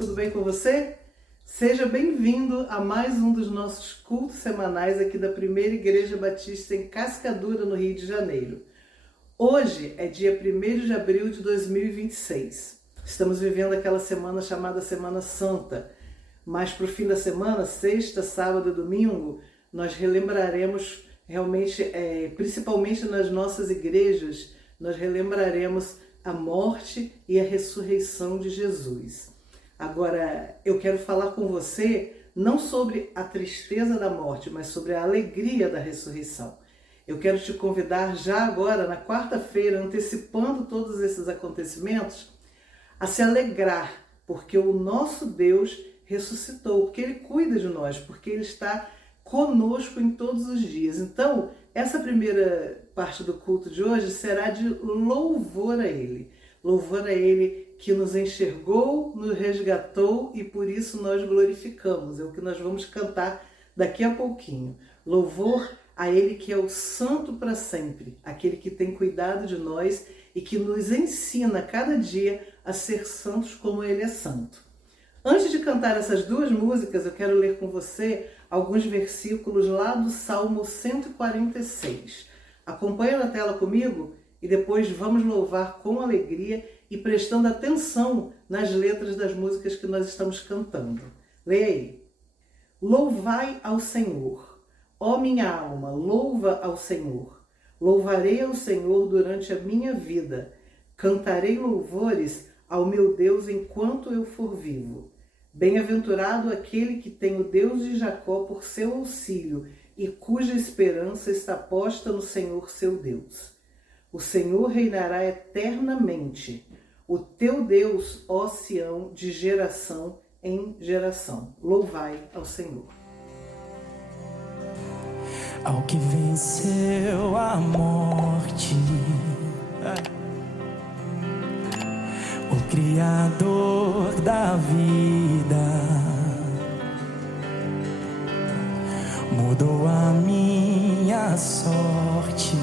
tudo bem com você? Seja bem-vindo a mais um dos nossos cultos semanais aqui da Primeira Igreja Batista em Cascadura, no Rio de Janeiro. Hoje é dia 1º de abril de 2026. Estamos vivendo aquela semana chamada Semana Santa, mas para o fim da semana, sexta, sábado e domingo, nós relembraremos realmente, principalmente nas nossas igrejas, nós relembraremos a morte e a ressurreição de Jesus. Agora, eu quero falar com você não sobre a tristeza da morte, mas sobre a alegria da ressurreição. Eu quero te convidar já agora, na quarta-feira, antecipando todos esses acontecimentos, a se alegrar, porque o nosso Deus ressuscitou, porque Ele cuida de nós, porque Ele está conosco em todos os dias. Então, essa primeira parte do culto de hoje será de louvor a Ele. Louvor a Ele que nos enxergou, nos resgatou e por isso nós glorificamos. É o que nós vamos cantar daqui a pouquinho. Louvor a Ele que é o santo para sempre, aquele que tem cuidado de nós e que nos ensina cada dia a ser santos como Ele é santo. Antes de cantar essas duas músicas, eu quero ler com você alguns versículos lá do Salmo 146. Acompanha na tela comigo e depois vamos louvar com alegria e prestando atenção nas letras das músicas que nós estamos cantando. Leia aí. Louvai ao Senhor, ó minha alma, louva ao Senhor. Louvarei ao Senhor durante a minha vida. Cantarei louvores ao meu Deus enquanto eu for vivo. Bem-aventurado aquele que tem o Deus de Jacó por seu auxílio e cuja esperança está posta no Senhor seu Deus. O Senhor reinará eternamente, o teu Deus, ó Sião, de geração em geração. Louvai ao Senhor. Ao que venceu a morte, o Criador da vida, mudou a minha sorte.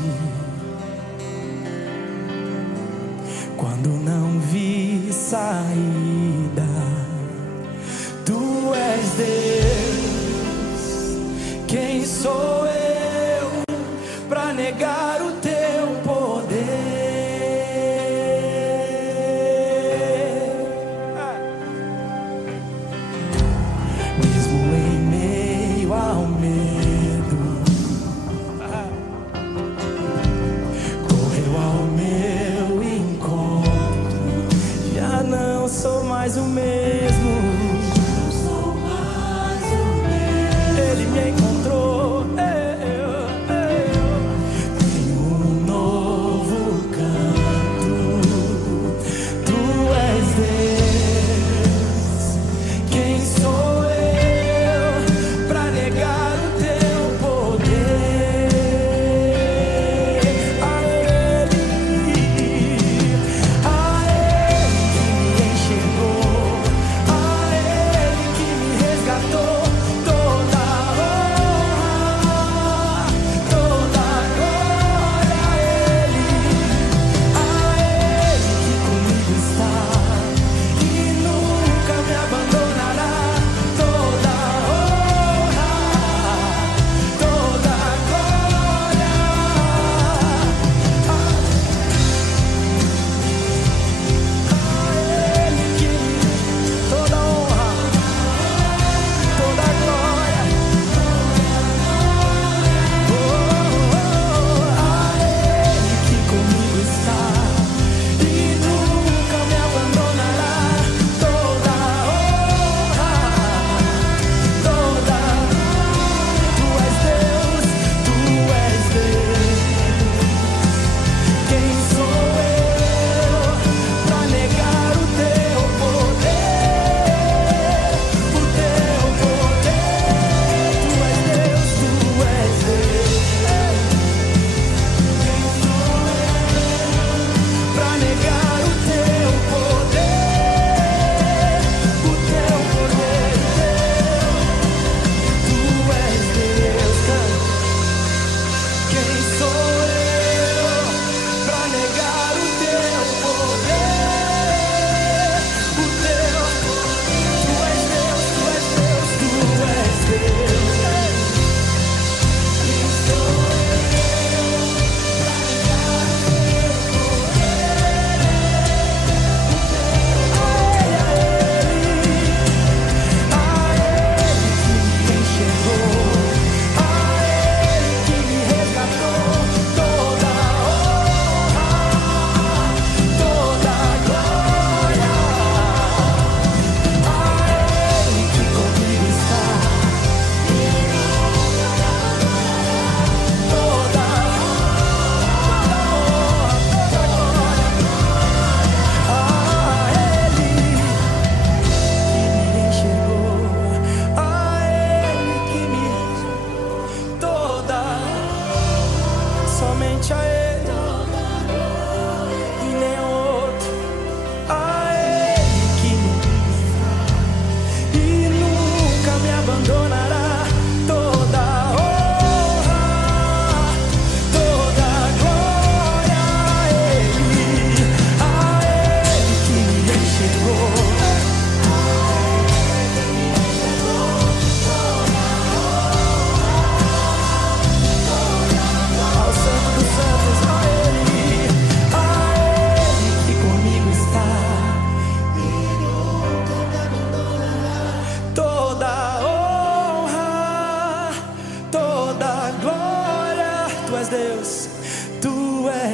Quando não vi saída, tu és Deus. Quem sou eu para negar o teu poder? Mesmo em meio ao medo, correu ao meu encontro. Já não sou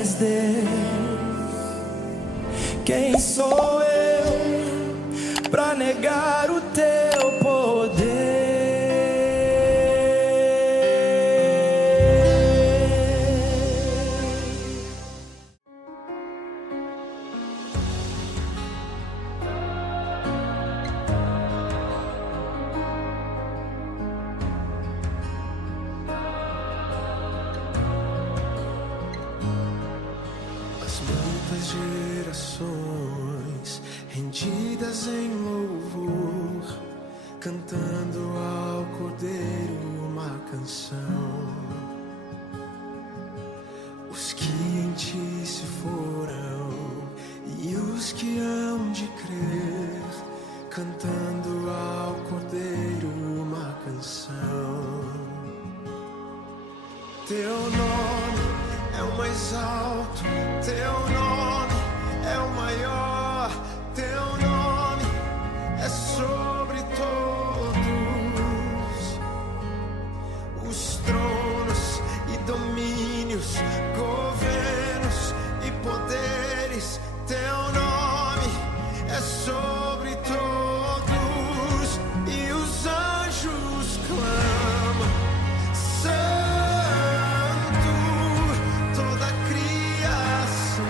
és Deus. Quem sou eu pra negar o teu poder? Muitas gerações rendidas em louvor, cantando ao Cordeiro uma canção. Os que em ti se foram e os que hão de crer, cantando ao Cordeiro uma canção. Teu nome é o mais alto, teu nome é o maior, teu nome é sobre todos os tronos e domínios, governos e poderes. Teu nome é sobre todos e os anjos clamam. Toda a criação,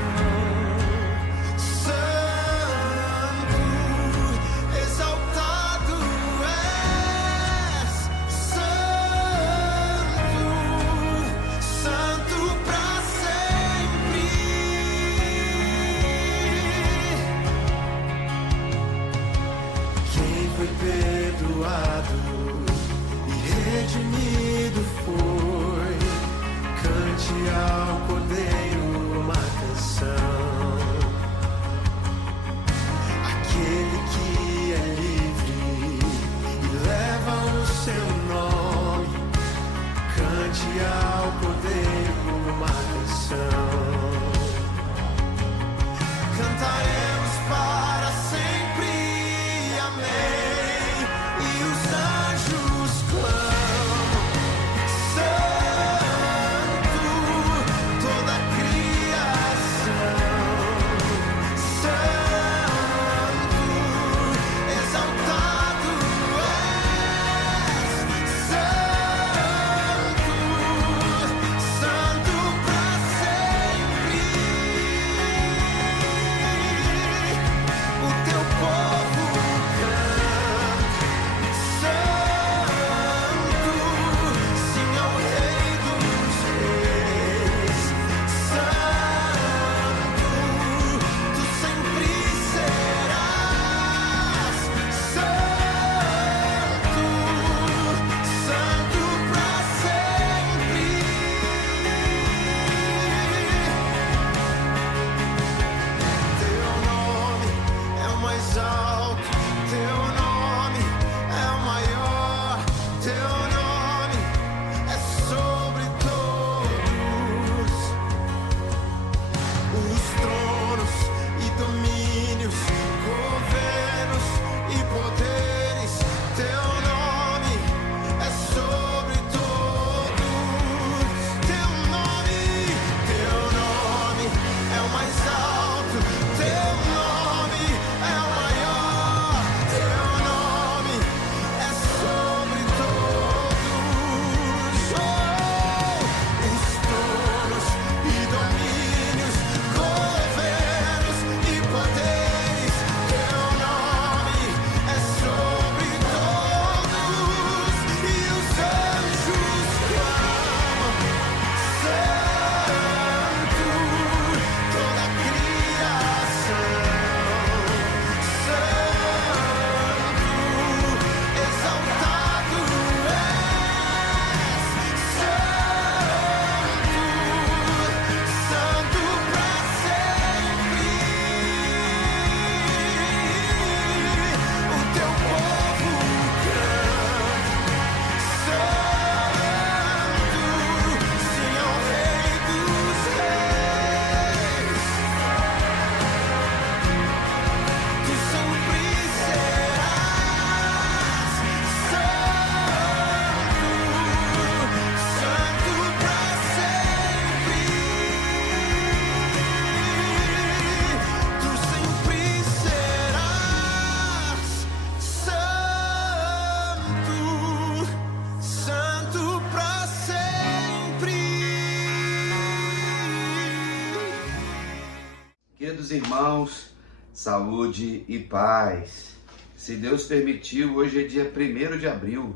Queridos irmãos, saúde e paz. Se Deus permitiu, hoje é dia 1º de abril.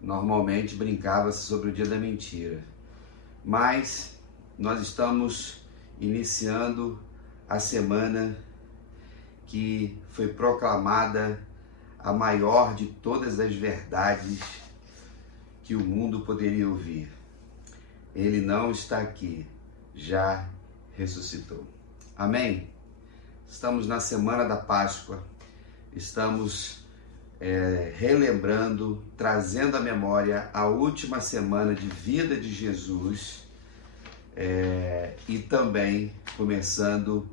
Normalmente brincava-se sobre o dia da mentira. Mas nós estamos iniciando a semana que foi proclamada a maior de todas as verdades que o mundo poderia ouvir. Ele não está aqui, já ressuscitou. Amém? Estamos na semana da Páscoa, estamos relembrando, trazendo à memória a última semana de vida de Jesus e também começando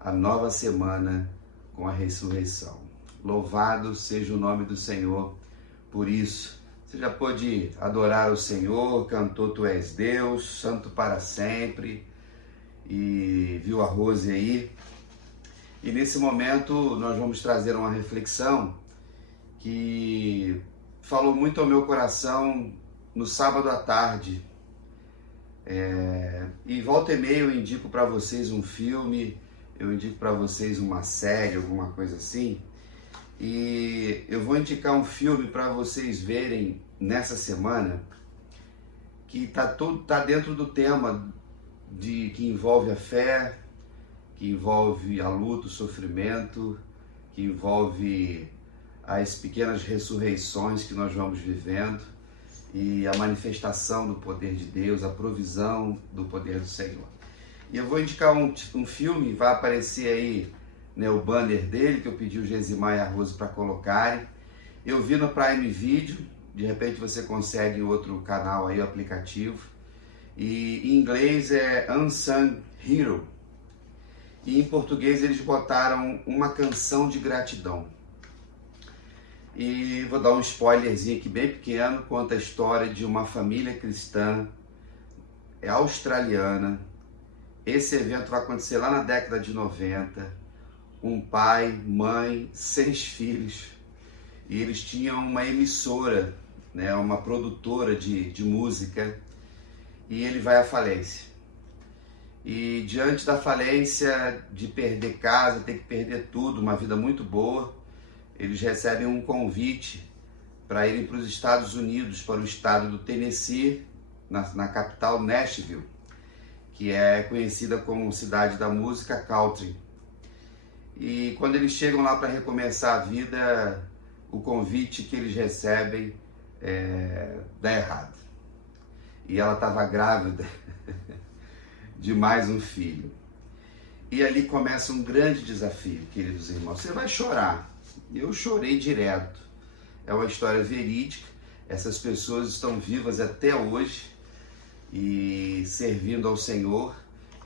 a nova semana com a ressurreição. Louvado seja o nome do Senhor por isso. Você já pôde adorar o Senhor, cantou Tu és Deus, santo para sempre, e viu a Rose aí. E nesse momento nós vamos trazer uma reflexão que falou muito ao meu coração no sábado à tarde. E volta e meia eu indico para vocês um filme, eu indico para vocês uma série, alguma coisa assim. E eu vou indicar um filme para vocês verem nessa semana que tá dentro do tema que envolve a fé, que envolve a luta, o sofrimento, que envolve as pequenas ressurreições que nós vamos vivendo e a manifestação do poder de Deus, a provisão do poder do Senhor. E eu vou indicar um filme, vai aparecer aí, né, o banner dele, que eu pedi o Gesimar e a Rose para colocarem. Eu vi no Prime Video, de repente você consegue em outro canal aí, o aplicativo. E em inglês é Unsung Hero. E em português eles botaram Uma Canção de Gratidão. E vou dar um spoilerzinho aqui bem pequeno, conta a história de uma família cristã australiana. Esse evento vai acontecer lá na década de 90. Um pai, mãe, 6 filhos. E eles tinham uma emissora, né, uma produtora de música. E ele vai à falência. E diante da falência, de perder casa, ter que perder tudo, uma vida muito boa, eles recebem um convite para irem para os Estados Unidos, para o estado do Tennessee, na capital Nashville, que é conhecida como cidade da música country. E quando eles chegam lá para recomeçar a vida, o convite que eles recebem dá errado. E ela estava grávida de mais um filho. E ali começa um grande desafio, queridos irmãos. Você vai chorar. Eu chorei direto. É uma história verídica. Essas pessoas estão vivas até hoje e servindo ao Senhor.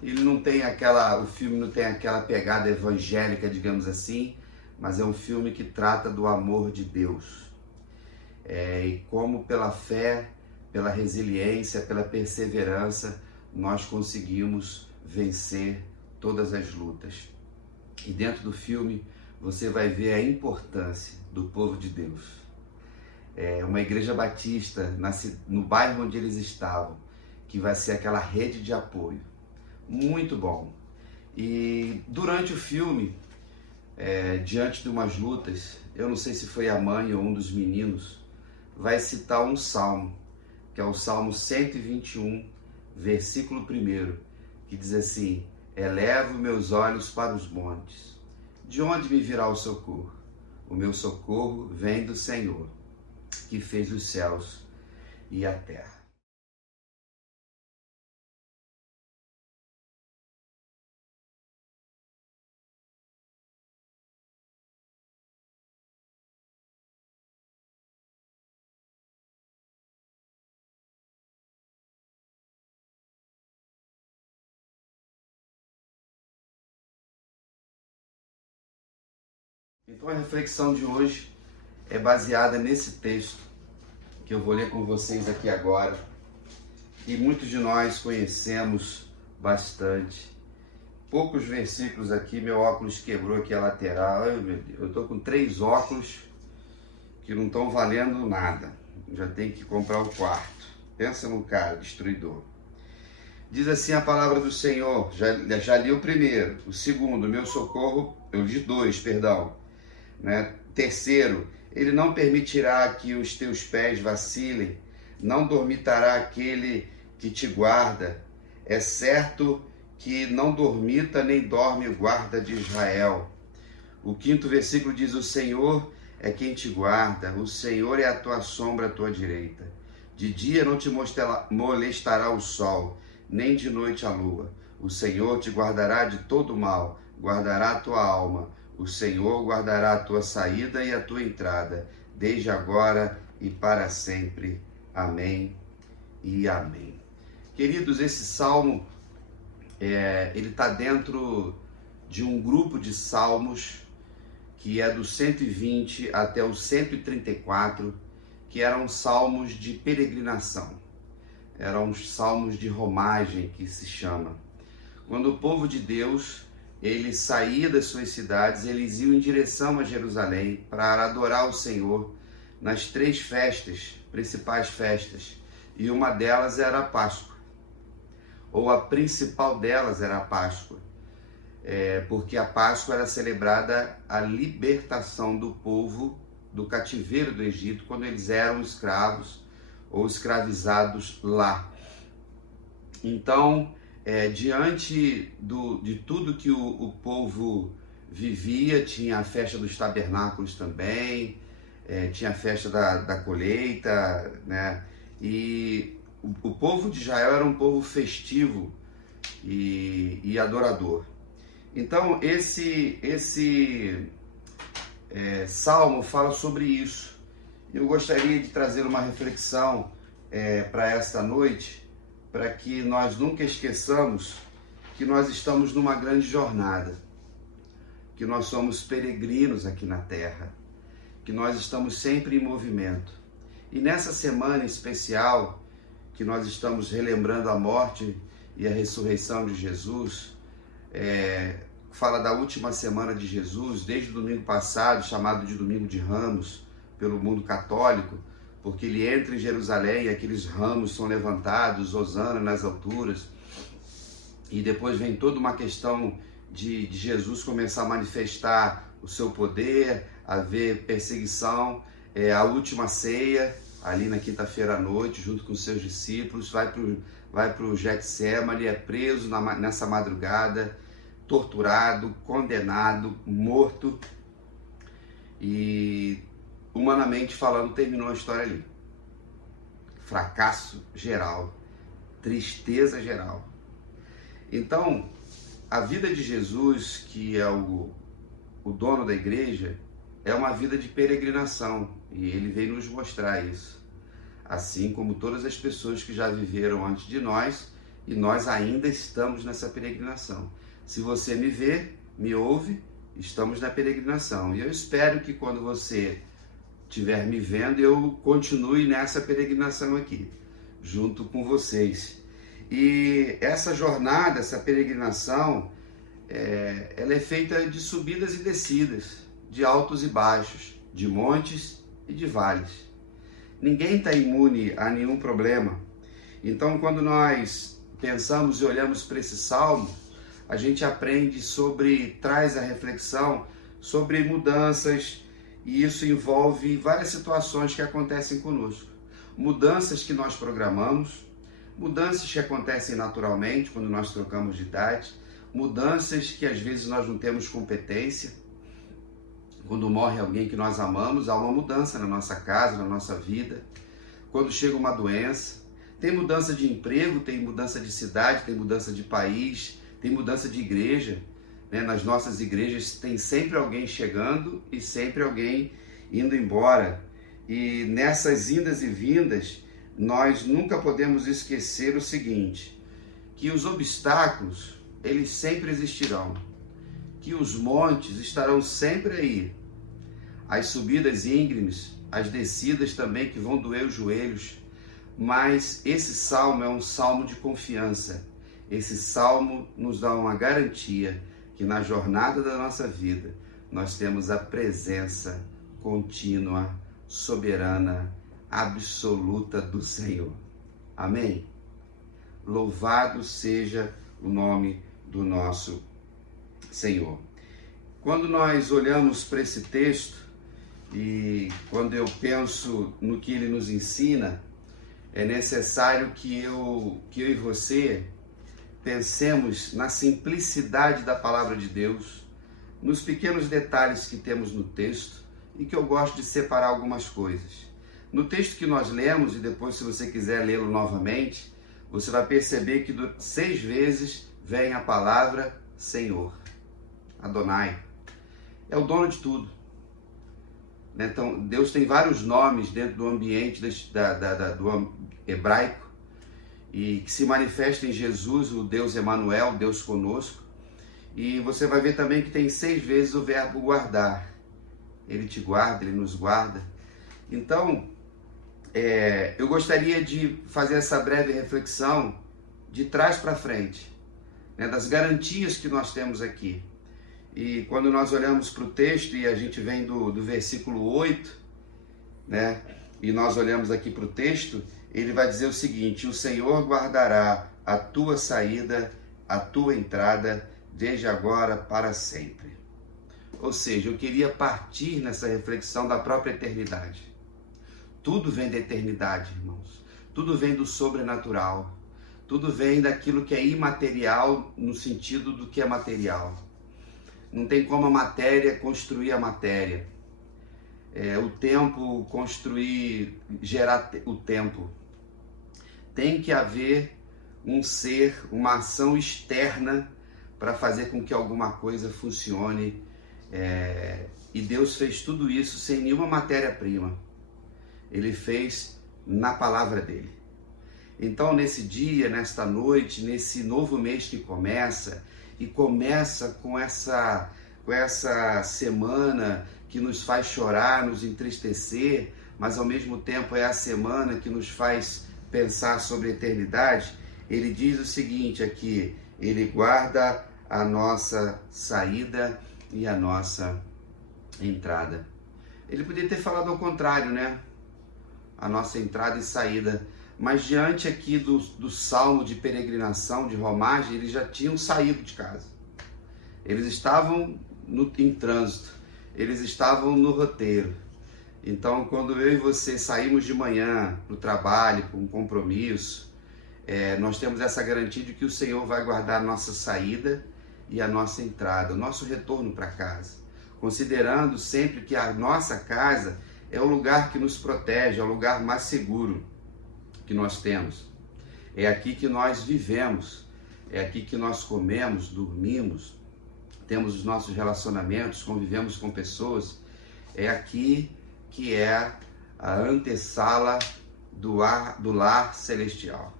Ele não tem o filme não tem aquela pegada evangélica, digamos assim, mas é um filme que trata do amor de Deus. E como pela fé, pela resiliência, pela perseverança, nós conseguimos vencer todas as lutas. E dentro do filme você vai ver a importância do povo de Deus. Uma igreja batista no bairro onde eles estavam, que vai ser aquela rede de apoio. Muito bom. E durante o filme, diante de umas lutas, eu não sei se foi a mãe ou um dos meninos, vai citar um salmo, que é o Salmo 121, versículo 1, que diz assim: elevo meus olhos para os montes. De onde me virá o socorro? O meu socorro vem do Senhor, que fez os céus e a terra. Então a reflexão de hoje é baseada nesse texto que eu vou ler com vocês aqui agora, e muitos de nós conhecemos bastante. Poucos versículos aqui, meu óculos quebrou aqui a lateral. Ai, meu Deus, eu estou com 3 óculos que não estão valendo nada. Já tenho que comprar o quarto. Pensa no cara, destruidor. Diz assim a palavra do Senhor, já li o primeiro. O segundo, meu socorro, eu li 2, perdão. Né? Terceiro, ele não permitirá que os teus pés vacilem, não dormitará aquele que te guarda. É certo que não dormita nem dorme o guarda de Israel. O 5º versículo diz, o Senhor é quem te guarda, o Senhor é a tua sombra à tua direita. De dia não te molestará o sol, nem de noite a lua. O Senhor te guardará de todo mal, guardará a tua alma. O Senhor guardará a tua saída e a tua entrada, desde agora e para sempre. Amém e amém. Queridos, esse salmo, ele está dentro de um grupo de salmos que é do 120 até o 134, que eram salmos de peregrinação. Eram os salmos de romagem, que se chama. Quando o povo de Deus, ele saía das suas cidades, eles iam em direção a Jerusalém para adorar o Senhor nas 3 festas, principais festas. E uma delas era a Páscoa, ou a principal delas era a Páscoa, porque a Páscoa era celebrada a libertação do povo do cativeiro do Egito, quando eles eram escravos ou escravizados lá. Então, diante de tudo que o povo vivia, tinha a festa dos tabernáculos também, tinha a festa da colheita, né? E o povo de Israel era um povo festivo e adorador. Então, esse salmo fala sobre isso. Eu gostaria de trazer uma reflexão para esta noite, para que nós nunca esqueçamos que nós estamos numa grande jornada, que nós somos peregrinos aqui na terra, que nós estamos sempre em movimento. E nessa semana especial, que nós estamos relembrando a morte e a ressurreição de Jesus, fala da última semana de Jesus, desde o domingo passado, chamado de Domingo de Ramos, pelo mundo católico, porque ele entra em Jerusalém e aqueles ramos são levantados, hosana nas alturas, e depois vem toda uma questão de Jesus começar a manifestar o seu poder, haver perseguição, a última ceia, ali na quinta-feira à noite, junto com os seus discípulos, vai para o Getsemane, é preso nessa madrugada, torturado, condenado, morto, e humanamente falando, terminou a história ali. Fracasso geral, tristeza geral. Então, a vida de Jesus, que é o dono da igreja, é uma vida de peregrinação, e ele veio nos mostrar isso. Assim como todas as pessoas que já viveram antes de nós, e nós ainda estamos nessa peregrinação. Se você me vê, me ouve, estamos na peregrinação. E eu espero que quando você estiver me vendo, eu continue nessa peregrinação aqui, junto com vocês. E essa jornada, essa peregrinação, ela é feita de subidas e descidas, de altos e baixos, de montes e de vales. Ninguém está imune a nenhum problema. Então, quando nós pensamos e olhamos para esse salmo, a gente aprende traz a reflexão sobre mudanças, e isso envolve várias situações que acontecem conosco. Mudanças que nós programamos, mudanças que acontecem naturalmente quando nós trocamos de idade, mudanças que às vezes nós não temos competência. Quando morre alguém que nós amamos, há uma mudança na nossa casa, na nossa vida. Quando chega uma doença, tem mudança de emprego, tem mudança de cidade, tem mudança de país, tem mudança de igreja, né? Nas nossas igrejas tem sempre alguém chegando e sempre alguém indo embora. E nessas indas e vindas, nós nunca podemos esquecer o seguinte, que os obstáculos, eles sempre existirão, que os montes estarão sempre aí, as subidas íngremes, as descidas também que vão doer os joelhos, mas esse salmo é um salmo de confiança. Esse salmo nos dá uma garantia que na jornada da nossa vida nós temos a presença contínua, soberana, absoluta do Senhor. Amém? louvado seja o nome do nosso Senhor. Quando nós olhamos para esse texto e quando eu penso no que ele nos ensina, é necessário que eu e você pensemos na simplicidade da palavra de Deus, nos pequenos detalhes que temos no texto e que eu gosto de separar algumas coisas. No texto que nós lemos, e depois se você quiser lê-lo novamente, você vai perceber que 6 vezes vem a palavra Senhor, Adonai. É o dono de tudo. Então, Deus tem vários nomes dentro do ambiente do hebraico e que se manifesta em Jesus, o Deus Emanuel, Deus conosco. E você vai ver também que tem 6 vezes o verbo guardar. Ele te guarda, ele nos guarda. Então, eu gostaria de fazer essa breve reflexão de trás para frente, né, das garantias que nós temos aqui. E quando nós olhamos para o texto e a gente vem do versículo 8, né, e nós olhamos aqui para o texto, ele vai dizer o seguinte: o Senhor guardará a tua saída, a tua entrada, desde agora para sempre. Ou seja, eu queria partir nessa reflexão da própria eternidade. Tudo vem da eternidade, irmãos. Tudo vem do sobrenatural. Tudo vem daquilo que é imaterial no sentido do que é material. Não tem como a matéria construir a matéria. O tempo construir, gerar o tempo. Tem que haver um ser, uma ação externa para fazer com que alguma coisa funcione. E Deus fez tudo isso sem nenhuma matéria-prima. Ele fez na palavra dele. Então, nesse dia, nesta noite, nesse novo mês que começa, e começa com essa semana que nos faz chorar, nos entristecer, mas ao mesmo tempo é a semana que nos faz pensar sobre a eternidade, ele diz o seguinte aqui: ele guarda a nossa saída e a nossa entrada. Ele podia ter falado ao contrário, né? A nossa entrada e saída. Mas diante aqui do salmo de peregrinação, de romagem, eles já tinham saído de casa. Eles estavam em trânsito, eles estavam no roteiro. Então, quando eu e você saímos de manhã para o trabalho, para um compromisso, nós temos essa garantia de que o Senhor vai guardar a nossa saída e a nossa entrada, o nosso retorno para casa. Considerando sempre que a nossa casa é o lugar que nos protege, é o lugar mais seguro que nós temos. É aqui que nós vivemos, é aqui que nós comemos, dormimos, temos os nossos relacionamentos, convivemos com pessoas. É aqui que é a antessala do lar celestial.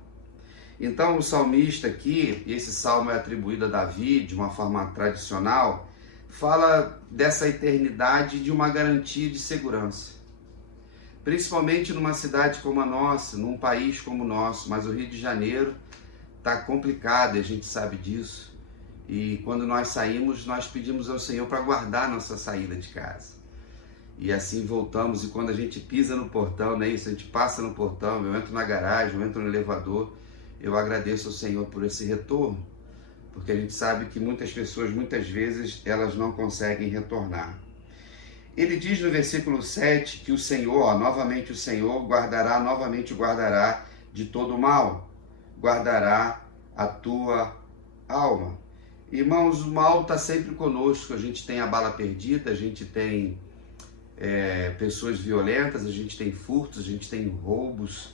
Então o salmista aqui, esse salmo é atribuído a Davi de uma forma tradicional, fala dessa eternidade de uma garantia de segurança. Principalmente numa cidade como a nossa, num país como o nosso, mas o Rio de Janeiro está complicado, a gente sabe disso. E quando nós saímos, nós pedimos ao Senhor para guardar nossa saída de casa. E assim voltamos, e quando a gente pisa no portão, não é isso? A gente passa no portão, eu entro na garagem, eu entro no elevador, eu agradeço ao Senhor por esse retorno, porque a gente sabe que muitas pessoas, muitas vezes, elas não conseguem retornar. Ele diz no versículo 7 que o Senhor, novamente o Senhor, novamente guardará de todo mal, guardará a tua alma. Irmãos, o mal está sempre conosco, a gente tem a bala perdida, a gente tem pessoas violentas, a gente tem furtos, a gente tem roubos.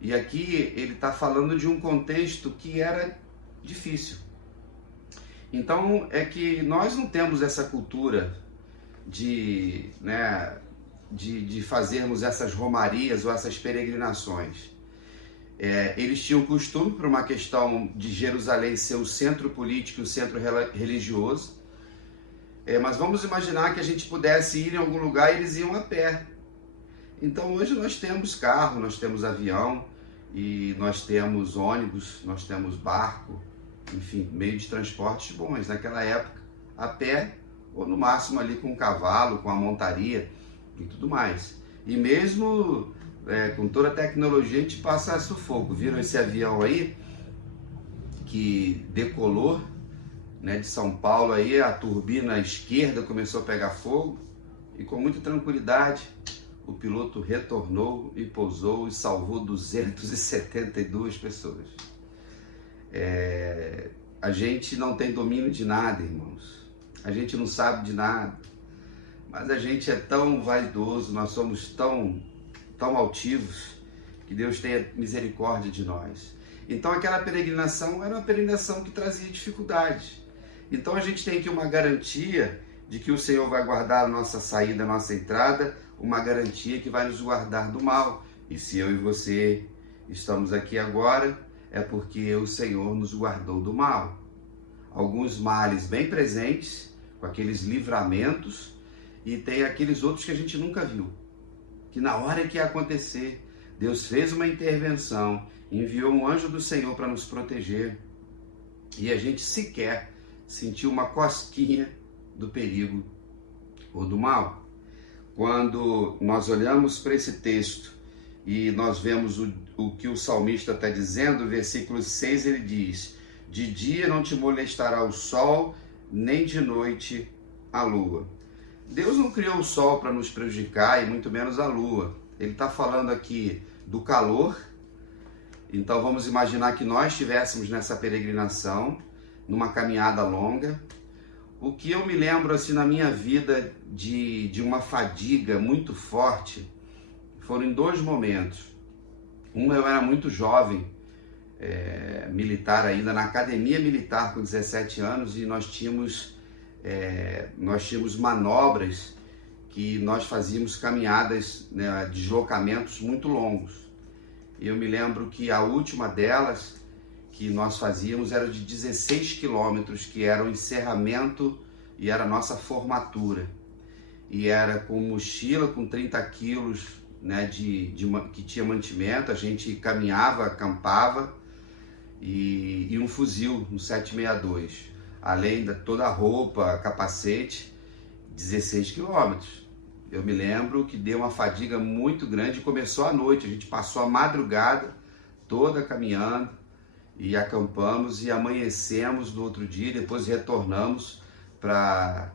E aqui ele está falando de um contexto que era difícil. Então é que nós não temos essa cultura de fazermos essas romarias ou essas peregrinações. Eles tinham costume, por uma questão de Jerusalém ser o centro político e o centro religioso, mas vamos imaginar que a gente pudesse ir em algum lugar e eles iam a pé. Então hoje nós temos carro, nós temos avião, e nós temos ônibus, nós temos barco, enfim, meio de transportes bons. Naquela época, a pé, ou no máximo ali com um cavalo, com a montaria e tudo mais. E mesmo com toda a tecnologia, a gente passa sufoco. Viram esse avião aí? que decolou, né, de São Paulo, aí a turbina esquerda começou a pegar fogo e com muita tranquilidade o piloto retornou e pousou e salvou 272 pessoas. A gente não tem domínio de nada, irmãos. A gente não sabe de nada. Mas a gente é tão vaidoso, nós somos tão altivos, que Deus tenha misericórdia de nós. Então aquela peregrinação era uma peregrinação que trazia dificuldades. Então a gente tem aqui uma garantia de que o Senhor vai guardar a nossa saída, a nossa entrada, uma garantia que vai nos guardar do mal. E se eu e você estamos aqui agora, é porque o Senhor nos guardou do mal. Alguns males bem presentes, com aqueles livramentos, e tem aqueles outros que a gente nunca viu. Que na hora que ia acontecer, Deus fez uma intervenção, enviou um anjo do Senhor para nos proteger, e a gente sequer sentiu uma cosquinha do perigo ou do mal. Quando nós olhamos para esse texto e nós vemos o que o salmista está dizendo, versículo 6 ele diz: de dia não te molestará o sol, nem de noite a lua. Deus não criou o sol para nos prejudicar e muito menos a lua. Ele está falando aqui do calor. Então vamos imaginar que nós estivéssemos nessa peregrinação, numa caminhada longa. O que eu me lembro assim na minha vida de uma fadiga muito forte foram em dois momentos. Eu era muito jovem, militar ainda, na academia militar com 17 anos, e nós tínhamos manobras que nós fazíamos caminhadas, né, deslocamentos muito longos. E eu me lembro que a última delas que nós fazíamos era de 16 quilômetros, que era o encerramento e era a nossa formatura. E era com mochila, com 30 quilos, né, que tinha mantimento, a gente caminhava, acampava, e um fuzil, um 762. Além de toda a roupa, capacete, 16 quilômetros. Eu me lembro que deu uma fadiga muito grande, começou à noite, a gente passou a madrugada toda caminhando e acampamos e amanhecemos no outro dia, depois retornamos para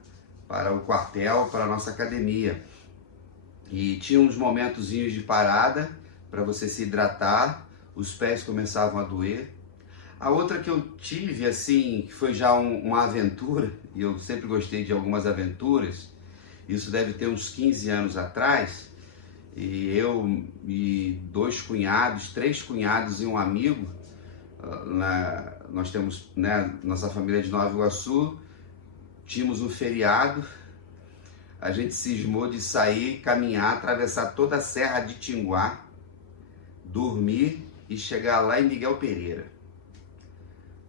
o quartel, para a nossa academia. E tinha uns momentozinhos de parada para você se hidratar, os pés começavam a doer. A outra que eu tive, assim, que foi já uma aventura, e eu sempre gostei de algumas aventuras, isso deve ter uns 15 anos atrás, e eu e três cunhados e um amigo, nós temos, né, nossa família de Nova Iguaçu, tínhamos um feriado, a gente cismou de sair, caminhar, atravessar toda a Serra de Tinguá, dormir e chegar lá em Miguel Pereira.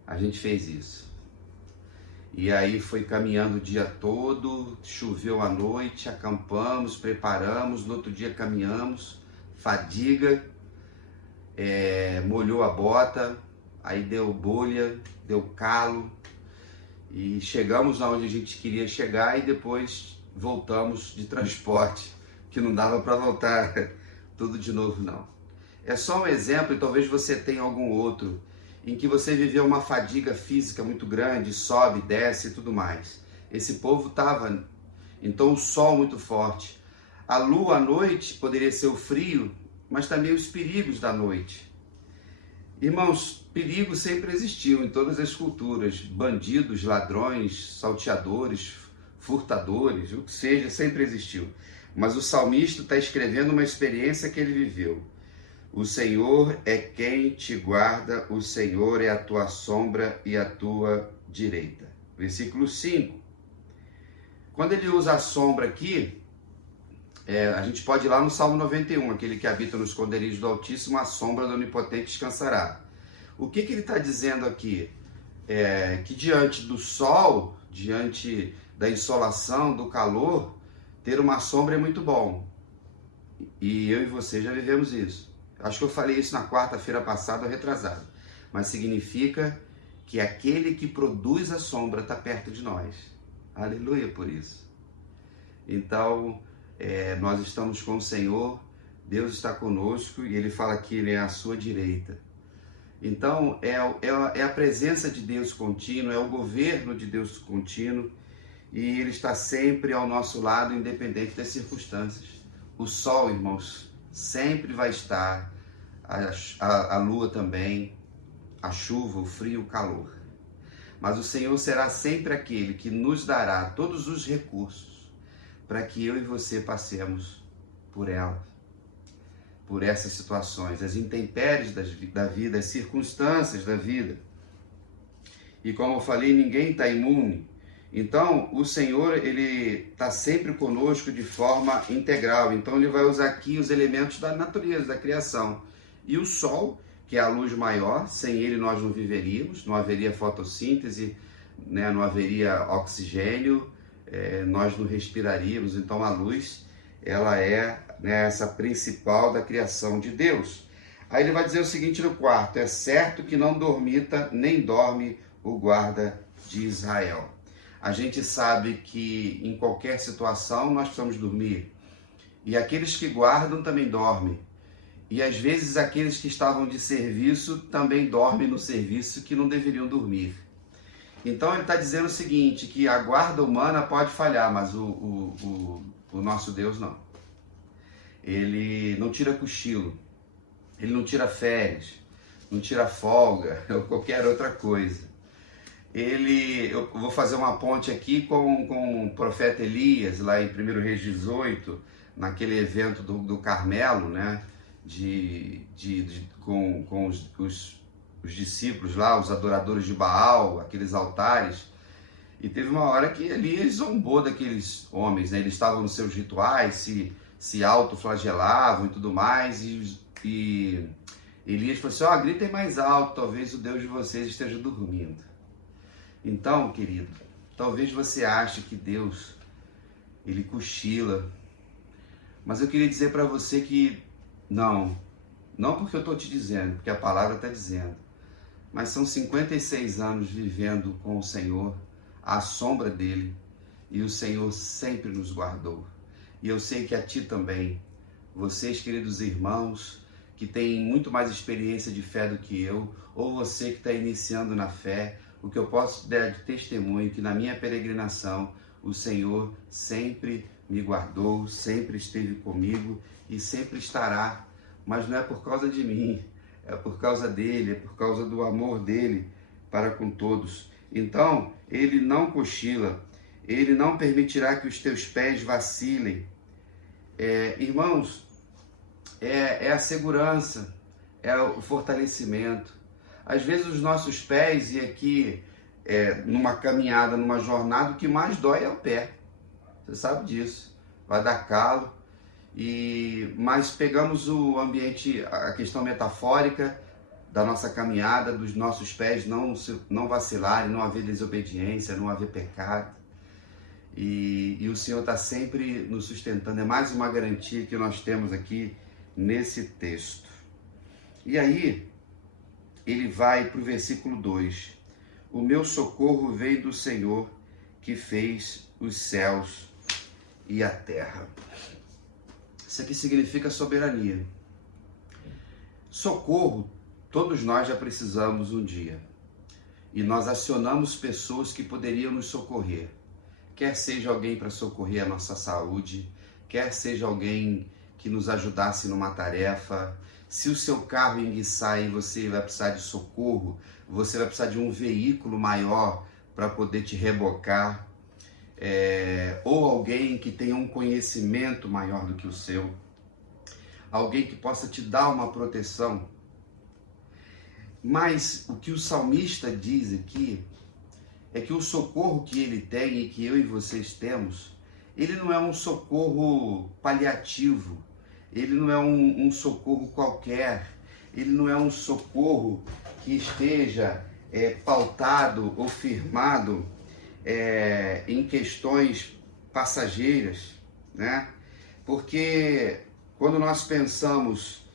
A gente fez isso. E aí foi caminhando o dia todo, choveu à noite, acampamos, preparamos, no outro dia caminhamos, fadiga, molhou a bota, aí deu bolha, deu calo, e chegamos aonde a gente queria chegar e depois voltamos de transporte, que não dava para voltar tudo de novo não. É só um exemplo, e talvez você tenha algum outro, em que você viveu uma fadiga física muito grande, sobe, desce e tudo mais. Esse povo estava, então o sol muito forte. A lua à noite poderia ser o frio, mas também os perigos da noite. Irmãos, perigos sempre existiu em todas as culturas. Bandidos, ladrões, salteadores, furtadores, o que seja, sempre existiu. Mas o salmista está escrevendo uma experiência que ele viveu. O Senhor é quem te guarda, o Senhor é a tua sombra e a tua direita. Versículo 5. Quando ele usa a sombra aqui, a gente pode ir lá no Salmo 91, aquele que habita no esconderijo do Altíssimo, a sombra do Onipotente descansará. O que ele está dizendo aqui? Que diante do sol, diante da insolação, do calor, ter uma sombra é muito bom. E eu e você já vivemos isso. Acho que eu falei isso na quarta-feira passada ou retrasada. Mas significa que aquele que produz a sombra está perto de nós. Aleluia por isso. Então, nós estamos com o Senhor, Deus está conosco e Ele fala que Ele é à sua direita. Então, é a presença de Deus contínua, é o governo de Deus contínuo, e Ele está sempre ao nosso lado, independente das circunstâncias. O sol, irmãos, sempre vai estar, a lua também, a chuva, o frio, o calor. Mas o Senhor será sempre aquele que nos dará todos os recursos para que eu e você passemos por elas, por essas situações, as intempéries da vida, as circunstâncias da vida. E como eu falei, ninguém está imune. Então, o Senhor, Ele está sempre conosco de forma integral. Então, Ele vai usar aqui os elementos da natureza, da criação. E o sol, que é a luz maior, sem Ele nós não viveríamos, não haveria fotossíntese, né? Não haveria oxigênio, nós não respiraríamos. Então, a luz, ela é, né, essa principal da criação de Deus. Aí ele vai dizer o seguinte no quarto: é certo que não dormita nem dorme o guarda de Israel. A gente sabe que em qualquer situação nós precisamos dormir. E aqueles que guardam também dormem. E às vezes aqueles que estavam de serviço também dormem no serviço, que não deveriam dormir. Então ele está dizendo o seguinte, que a guarda humana pode falhar, mas o nosso Deus não. Ele não tira cochilo, ele não tira férias, não tira folga ou qualquer outra coisa. Eu vou fazer uma ponte aqui com o profeta Elias, lá em 1 Reis 18, naquele evento do Carmelo, né? Com os discípulos lá, os adoradores de Baal, aqueles altares. E teve uma hora que Elias zombou daqueles homens, né? Eles estavam nos seus rituais, se autoflagelavam e tudo mais, e Elias falou assim: gritem mais alto, talvez o Deus de vocês esteja dormindo. Então, querido, talvez você ache que Deus, Ele cochila, mas eu queria dizer para você que não porque eu estou te dizendo, porque a palavra está dizendo, mas são 56 anos vivendo com o Senhor, à sombra dEle, e o Senhor sempre nos guardou. E eu sei que a ti também, vocês, queridos irmãos, que têm muito mais experiência de fé do que eu, ou você que está iniciando na fé, o que eu posso dar de testemunho, que na minha peregrinação, o Senhor sempre me guardou, sempre esteve comigo e sempre estará. Mas não é por causa de mim, é por causa dEle, é por causa do amor dEle para com todos. Então, Ele não cochila, Ele não permitirá que os teus pés vacilem. Irmãos, é a segurança, é o fortalecimento. Às vezes os nossos pés, e aqui numa caminhada, numa jornada, o que mais dói é o pé. Você sabe disso, vai dar calo. Mas pegamos o ambiente, a questão metafórica da nossa caminhada, dos nossos pés não vacilarem, não haver desobediência, não haver pecado. E o Senhor está sempre nos sustentando. É mais uma garantia que nós temos aqui nesse texto. E aí, ele vai para o versículo 2. O meu socorro veio do Senhor, que fez os céus e a terra. Isso aqui significa soberania. Socorro, todos nós já precisamos um dia. E nós acionamos pessoas que poderiam nos socorrer. Quer seja alguém para socorrer a nossa saúde, quer seja alguém que nos ajudasse numa tarefa. Se o seu carro enguiçar e você vai precisar de socorro, você vai precisar de um veículo maior para poder te rebocar. Ou alguém que tenha um conhecimento maior do que o seu. Alguém que possa te dar uma proteção. Mas o que o salmista diz aqui é que o socorro que ele tem e que eu e vocês temos, ele não é um socorro paliativo, ele não é um socorro qualquer, ele não é um socorro que esteja pautado ou firmado em questões passageiras, né? Porque quando nós pensamos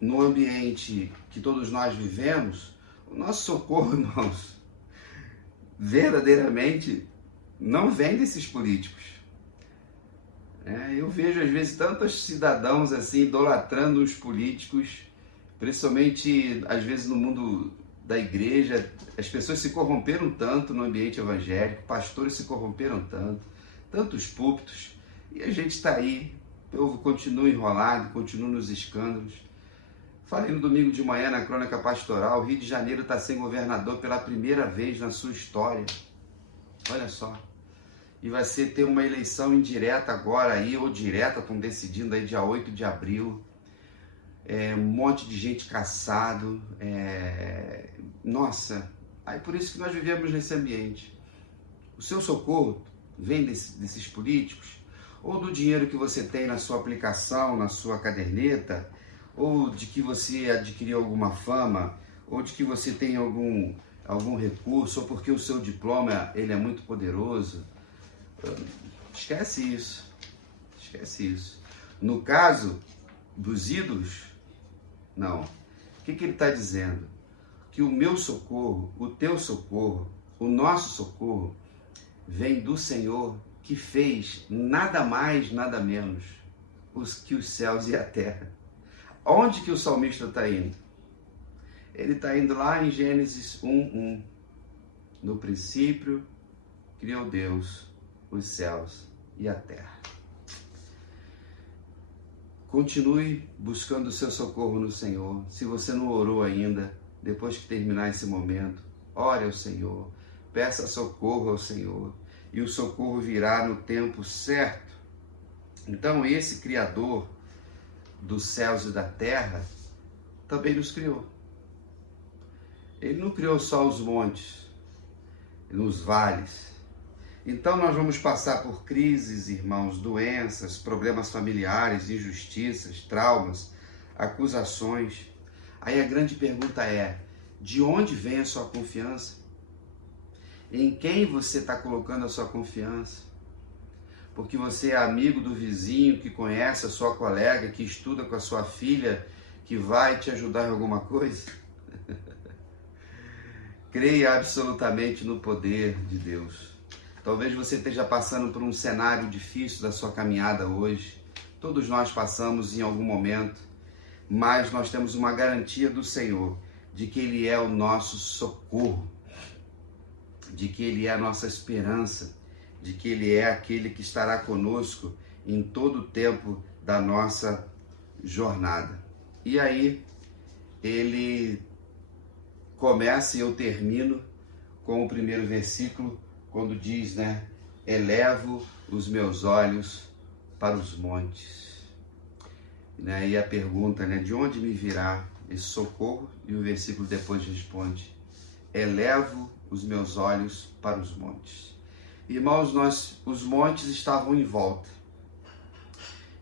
no ambiente que todos nós vivemos, o nosso socorro, irmãos, verdadeiramente não vem desses políticos. Eu vejo às vezes tantos cidadãos assim idolatrando os políticos, Principalmente, às vezes, no mundo da igreja, as pessoas se corromperam tanto no ambiente evangélico, pastores se corromperam tanto, tantos púlpitos, e a gente está aí, o povo continua enrolado, continua nos escândalos. Falei no domingo de manhã na Crônica Pastoral, o Rio de Janeiro está sem governador pela primeira vez na sua história. Olha só. E vai ter uma eleição indireta agora aí, ou direta, estão decidindo aí dia 8 de abril. Um monte de gente caçado. Nossa, aí por isso que nós vivemos nesse ambiente. O seu socorro vem desses políticos? Ou do dinheiro que você tem na sua aplicação, na sua caderneta? Ou de que você adquiriu alguma fama, ou de que você tem algum recurso, ou porque o seu diploma ele é muito poderoso. Esquece isso. No caso dos ídolos, não. O que ele está dizendo? Que o meu socorro, o teu socorro, o nosso socorro, vem do Senhor que fez nada mais, nada menos que os céus e a terra. Onde que o salmista está indo? Ele está indo lá em Gênesis 1:1. No princípio, criou Deus os céus e a terra. Continue buscando o seu socorro no Senhor. Se você não orou ainda, depois que terminar esse momento, ore ao Senhor, peça socorro ao Senhor, e o socorro virá no tempo certo. Então, esse Criador dos céus e da terra também nos criou. Ele não criou só os montes, nos vales. Então nós vamos passar por crises, irmãos, doenças, problemas familiares, injustiças, traumas, acusações. Aí a grande pergunta é: de onde vem a sua confiança? Em quem você está colocando a sua confiança? Porque você é amigo do vizinho, que conhece a sua colega, que estuda com a sua filha, que vai te ajudar em alguma coisa? Creia absolutamente no poder de Deus. Talvez você esteja passando por um cenário difícil da sua caminhada hoje. Todos nós passamos em algum momento, mas nós temos uma garantia do Senhor de que Ele é o nosso socorro, de que Ele é a nossa esperança, de que Ele é aquele que estará conosco em todo o tempo da nossa jornada. E aí, ele começa e eu termino com o primeiro versículo, quando diz, né? Elevo os meus olhos para os montes. Né? E a pergunta, né? De onde me virá esse socorro? E o versículo depois responde: elevo os meus olhos para os montes. Irmãos, os montes estavam em volta.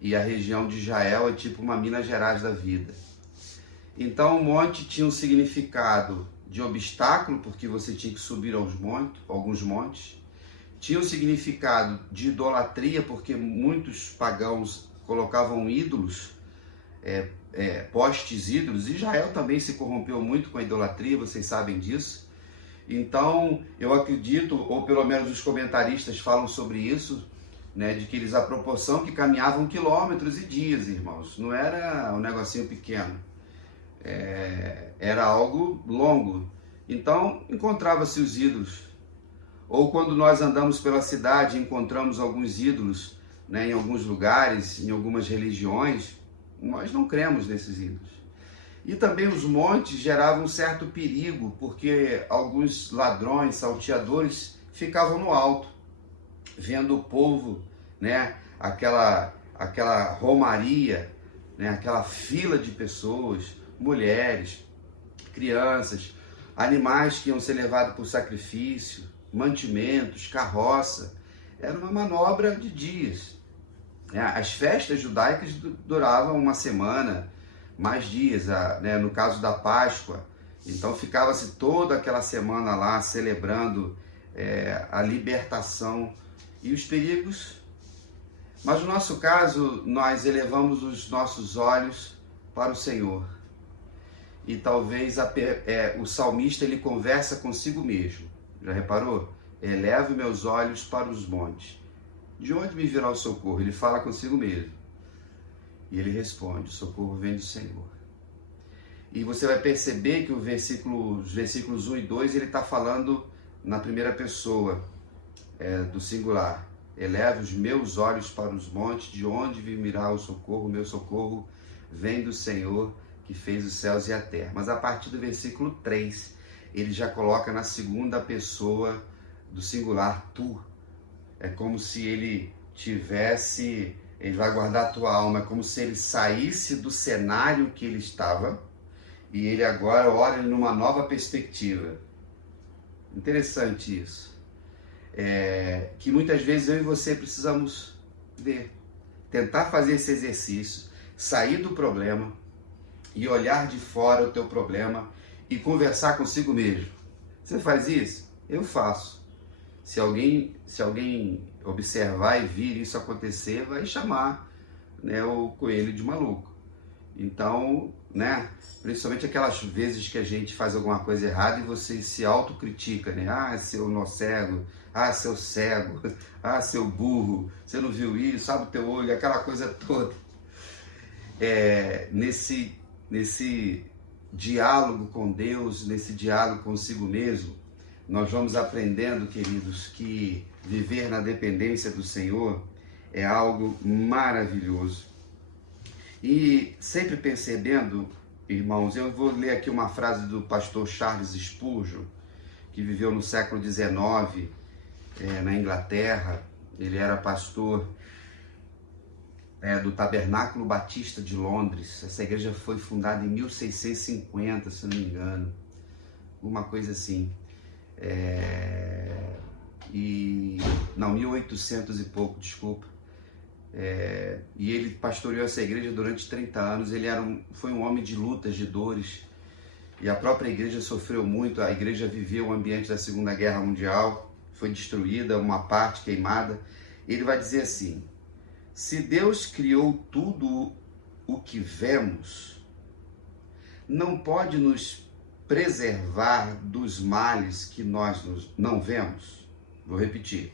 E a região de Israel é tipo uma Minas Gerais da vida. Então o monte tinha um significado de obstáculo, porque você tinha que subir alguns montes. Tinha um significado de idolatria, porque muitos pagãos colocavam ídolos, postes ídolos. Israel também se corrompeu muito com a idolatria, vocês sabem disso. Então, eu acredito, ou pelo menos os comentaristas falam sobre isso, né, de que eles, a proporção que caminhavam quilômetros e dias, irmãos, não era um negocinho pequeno, era algo longo. Então, encontrava-se os ídolos. Ou quando nós andamos pela cidade e encontramos alguns ídolos, né, em alguns lugares, em algumas religiões, nós não cremos nesses ídolos. E também os montes geravam um certo perigo, porque alguns ladrões, salteadores, ficavam no alto, vendo o povo, né, aquela romaria, né, aquela fila de pessoas, mulheres, crianças, animais que iam ser levados por sacrifício, mantimentos, carroça. Era uma manobra de dias. As festas judaicas duravam uma semana, mais dias, né, no caso da Páscoa. Então ficava-se toda aquela semana lá celebrando a libertação e os perigos. Mas no nosso caso, nós elevamos os nossos olhos para o Senhor. E talvez o salmista ele conversa consigo mesmo. Já reparou? Elevo meus olhos para os montes. De onde me virá o socorro? Ele fala consigo mesmo. E ele responde: o socorro vem do Senhor. E você vai perceber que os versículos 1 e 2, ele está falando na primeira pessoa do singular. Eleve os meus olhos para os montes, de onde virá o socorro? O meu socorro vem do Senhor, que fez os céus e a terra. Mas a partir do versículo 3, ele já coloca na segunda pessoa do singular, tu. É como se ele vai guardar a tua alma, é como se ele saísse do cenário que ele estava e ele agora olha numa nova perspectiva. Interessante isso. Que muitas vezes eu e você precisamos ver, tentar fazer esse exercício, sair do problema e olhar de fora o teu problema e conversar consigo mesmo. Você faz isso? Eu faço. Se alguém observar e vir isso acontecer, vai chamar, né, o coelho de maluco. Então, né, principalmente aquelas vezes que a gente faz alguma coisa errada e você se autocritica, né? Ah, seu nó cego, ah, seu cego, ah, seu burro, você não viu isso, abre o teu olho, aquela coisa toda. Nesse diálogo com Deus, nesse diálogo consigo mesmo, nós vamos aprendendo, queridos, que viver na dependência do Senhor é algo maravilhoso. E sempre percebendo, irmãos, eu vou ler aqui uma frase do pastor Charles Spurgeon, que viveu no século XIX, na Inglaterra. Ele era pastor do Tabernáculo Batista de Londres. Essa igreja foi fundada em 1650, se não me engano, uma coisa assim. 1800 e pouco, desculpa. E ele pastoreou essa igreja durante 30 anos. Ele foi um homem de lutas, de dores, e a própria igreja sofreu muito. A igreja viveu o ambiente da Segunda Guerra Mundial, foi destruída, uma parte queimada. Ele vai dizer assim: se Deus criou tudo o que vemos, não pode nos preservar dos males que nós não vemos? Vou repetir.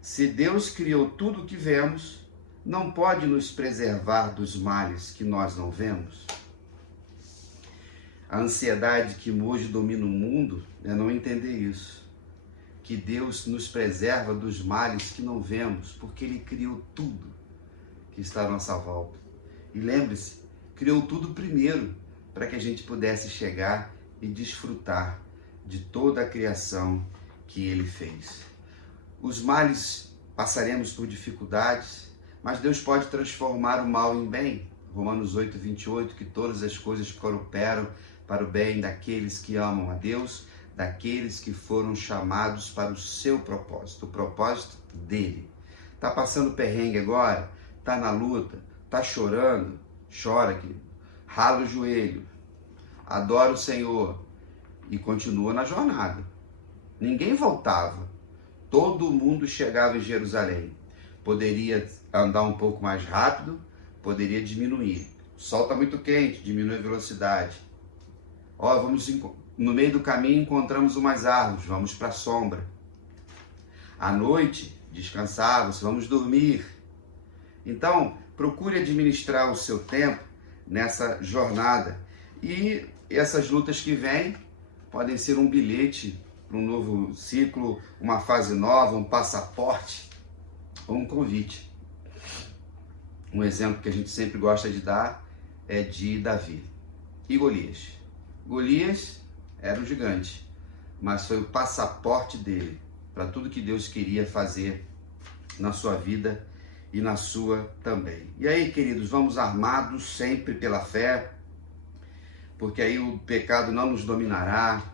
Se Deus criou tudo o que vemos, não pode nos preservar dos males que nós não vemos? A ansiedade que hoje domina o mundo é não entender isso. Que Deus nos preserva dos males que não vemos, porque Ele criou tudo que está à nossa volta. E lembre-se, criou tudo primeiro, para que a gente pudesse chegar e desfrutar de toda a criação que Ele fez. Os males, passaremos por dificuldades, mas Deus pode transformar o mal em bem. Romanos 8, 28, que todas as coisas cooperam para o bem daqueles que amam a Deus, daqueles que foram chamados para o seu propósito, o propósito dele. Tá passando perrengue agora? Tá na luta? Tá chorando? Chora, querido. Rala o joelho. Adora o Senhor e continua na jornada. Ninguém voltava. Todo mundo chegava em Jerusalém. Poderia andar um pouco mais rápido, poderia diminuir. O sol está muito quente, diminui a velocidade. No meio do caminho encontramos umas árvores, vamos para a sombra. À noite, descansávamos, vamos dormir. Então, procure administrar o seu tempo nessa jornada. E essas lutas que vêm podem ser um bilhete para um novo ciclo, uma fase nova, um passaporte ou um convite. Um exemplo que a gente sempre gosta de dar é de Davi e Golias. Golias era um gigante, mas foi o passaporte dele para tudo que Deus queria fazer na sua vida e na sua também. E aí, queridos, vamos armados sempre pela fé, porque aí o pecado não nos dominará,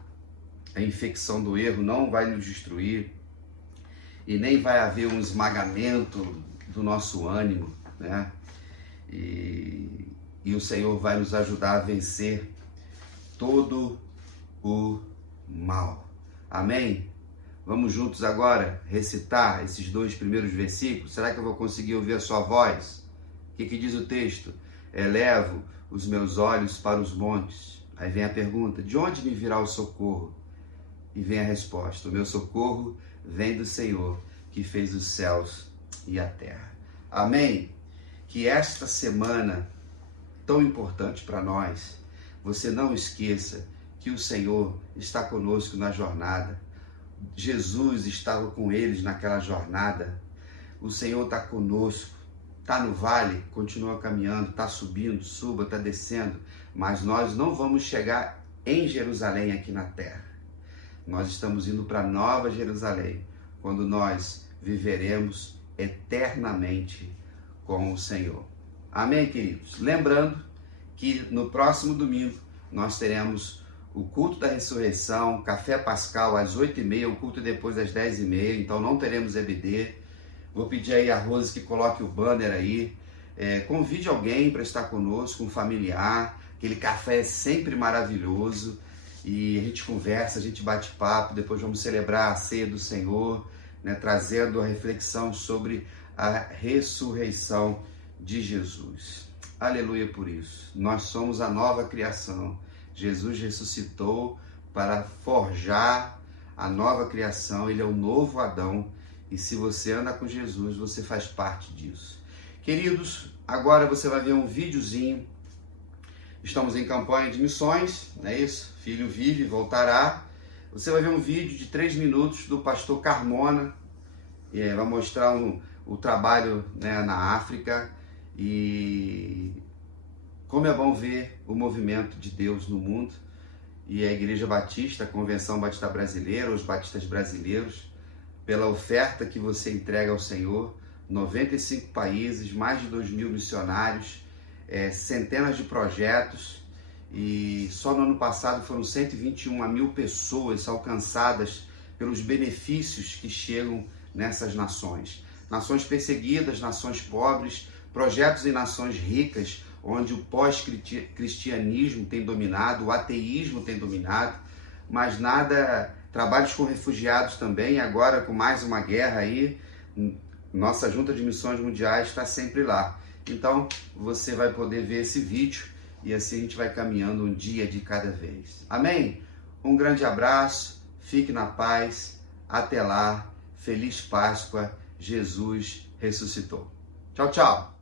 a infecção do erro não vai nos destruir e nem vai haver um esmagamento do nosso ânimo, né? E o Senhor vai nos ajudar a vencer todo o mal. Amém? Vamos juntos agora recitar esses 2 primeiros versículos. Será que eu vou conseguir ouvir a sua voz? O que diz o texto? Elevo os meus olhos para os montes. Aí vem a pergunta: de onde me virá o socorro? E vem a resposta: o meu socorro vem do Senhor, que fez os céus e a terra. Amém? Que esta semana tão importante para nós você não esqueça que o Senhor está conosco na jornada. Jesus estava com eles naquela jornada. O Senhor está conosco. Está no vale, continua caminhando, está subindo, suba, está descendo. Mas nós não vamos chegar em Jerusalém aqui na terra. Nós estamos indo para Nova Jerusalém, quando nós viveremos eternamente com o Senhor. Amém, queridos? Lembrando que no próximo domingo nós teremos o culto da ressurreição, café pascal às 8h30, o culto depois às 10h30, então não teremos EBD. Vou pedir aí a Rose que coloque o banner aí. Convide alguém para estar conosco, um familiar. Aquele café é sempre maravilhoso e a gente conversa, a gente bate papo. Depois vamos celebrar a ceia do Senhor, né, trazendo a reflexão sobre a ressurreição de Jesus. Aleluia por isso. Nós somos a nova criação. Jesus ressuscitou para forjar a nova criação. Ele é o novo Adão. E se você anda com Jesus, você faz parte disso. Queridos, agora você vai ver um videozinho. Estamos em campanha de missões, não é isso? Filho vive, voltará. Você vai ver um vídeo de 3 minutos do pastor Carmona. Vai mostrar o trabalho, né, na África. E como é bom ver o movimento de Deus no mundo. E a Igreja Batista, a Convenção Batista Brasileira, os batistas brasileiros, pela oferta que você entrega ao Senhor, 95 países, mais de 2.000 missionários, centenas de projetos, e só no ano passado foram 121.000 pessoas alcançadas pelos benefícios que chegam nessas nações. Nações perseguidas, nações pobres, projetos em nações ricas, onde o pós-cristianismo tem dominado, o ateísmo tem dominado, mas nada... Trabalhos com refugiados também, agora com mais uma guerra aí, nossa Junta de Missões Mundiais está sempre lá. Então, você vai poder ver esse vídeo e assim a gente vai caminhando um dia de cada vez. Amém? Um grande abraço, fique na paz, até lá, feliz Páscoa, Jesus ressuscitou. Tchau, tchau!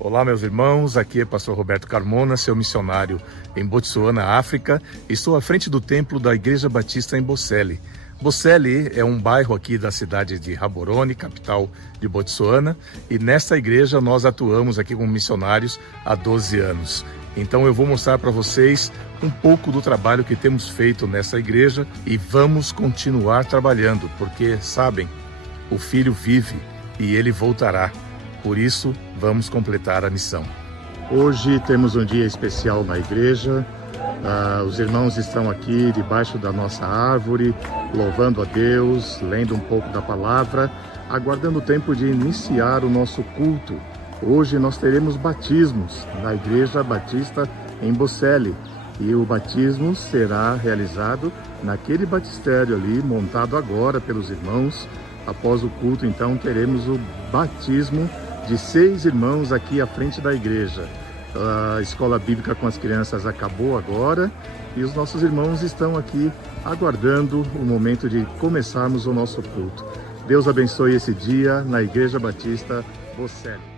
Olá, meus irmãos, aqui é pastor Roberto Carmona, seu missionário em Botsuana, África. Estou à frente do templo da Igreja Batista em Bosele. Bosele é um bairro aqui da cidade de Gaborone, capital de Botsuana, e nesta igreja nós atuamos aqui como missionários há 12 anos. Então eu vou mostrar para vocês um pouco do trabalho que temos feito nessa igreja e vamos continuar trabalhando, porque, sabem, o Filho vive e ele voltará. Por isso, vamos completar a missão. Hoje temos um dia especial na igreja. Os irmãos estão aqui debaixo da nossa árvore, louvando a Deus, lendo um pouco da palavra, aguardando o tempo de iniciar o nosso culto. Hoje nós teremos batismos na Igreja Batista em Bosele. E o batismo será realizado naquele batistério ali, montado agora pelos irmãos. Após o culto, então, teremos o batismo de 6 irmãos aqui à frente da igreja. A escola bíblica com as crianças acabou agora e os nossos irmãos estão aqui aguardando o momento de começarmos o nosso culto. Deus abençoe esse dia na Igreja Batista Bosele.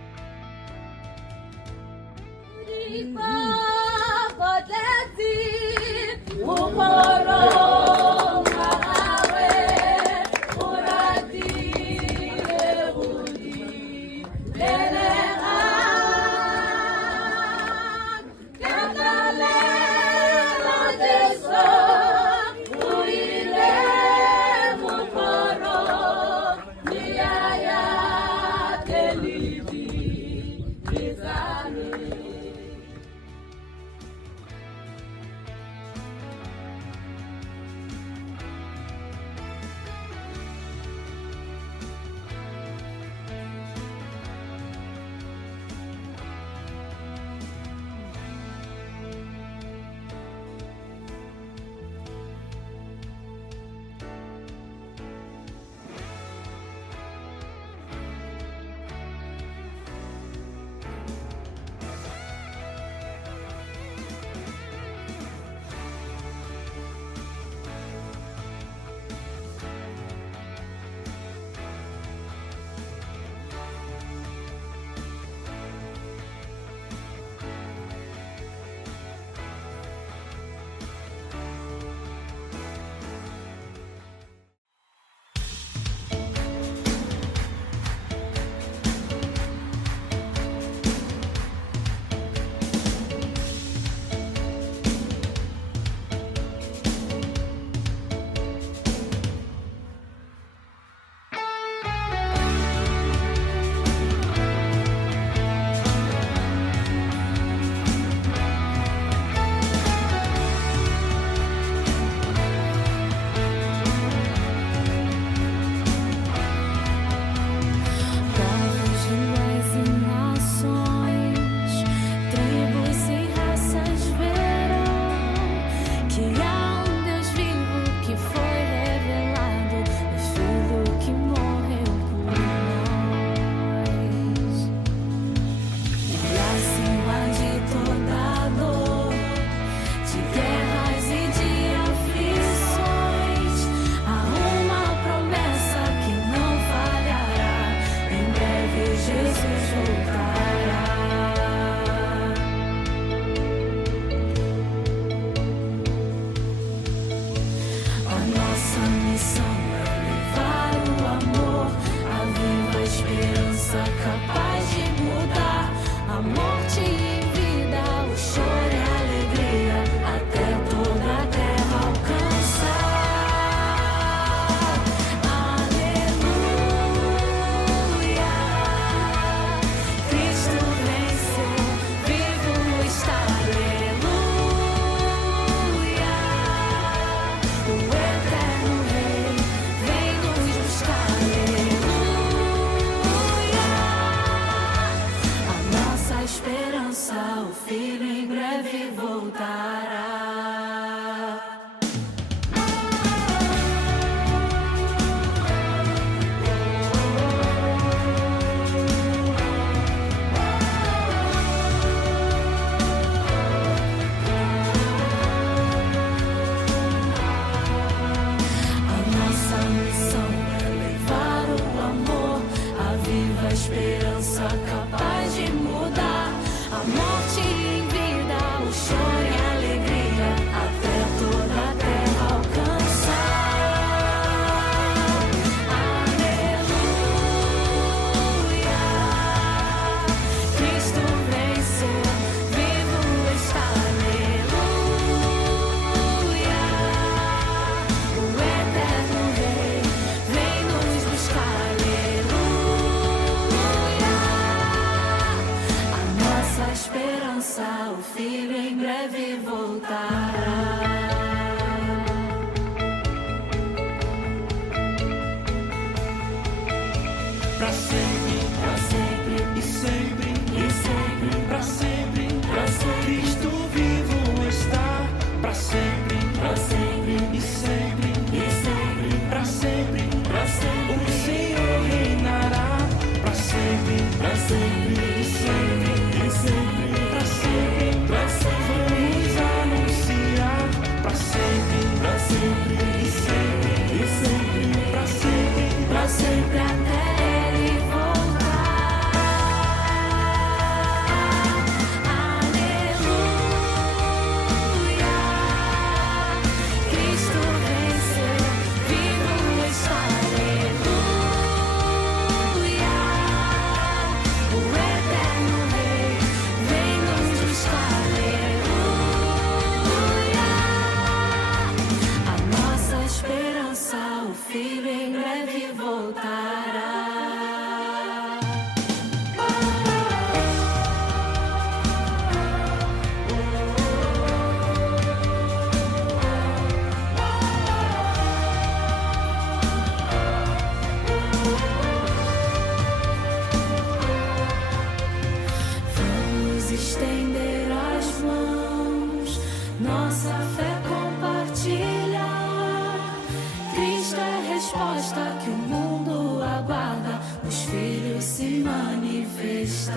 Baby. nossa fé compartilha. Cristo é a resposta que o mundo aguarda, os filhos se manifestar.